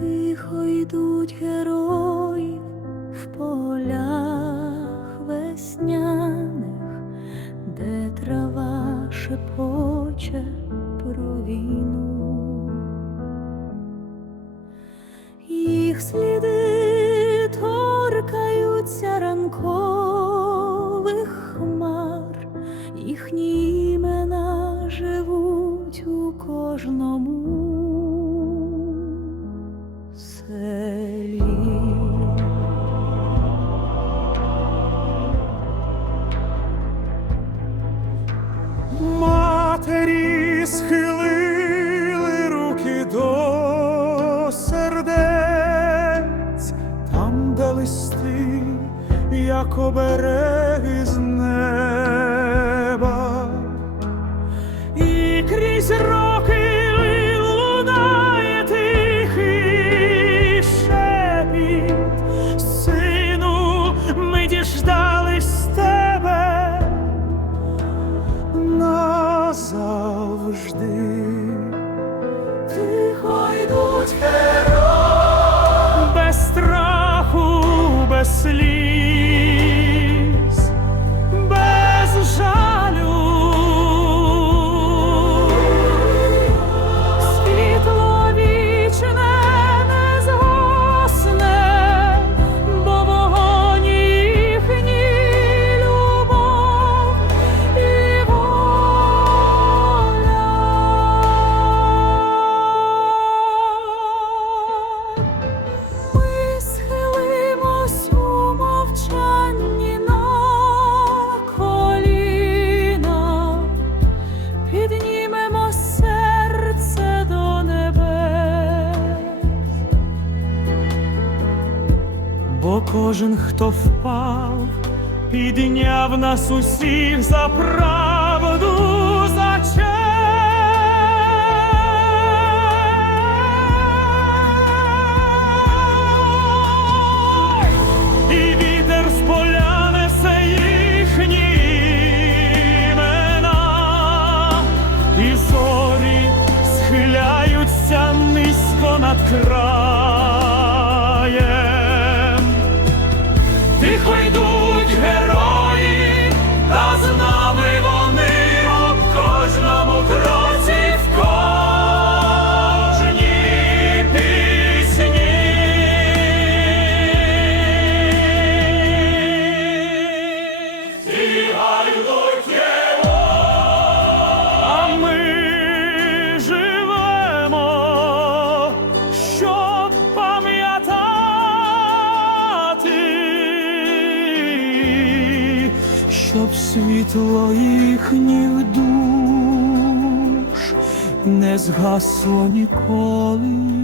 Тихо йдуть герої в полях весняних, де трава шепоче про війну. Їх сліди торкаються ранкових як обереги з неба, і крізь роки лунає тихий шепіт, сину, ми діждались тебе назавжди. Тихо йдуть герої. Без страху, без кожен, хто впав, підняв нас усіх за правду, за. І вітер з поля несе їхні імена, і зорі схиляються низько над краєм. Щоб світло їхніх душ не згасло ніколи.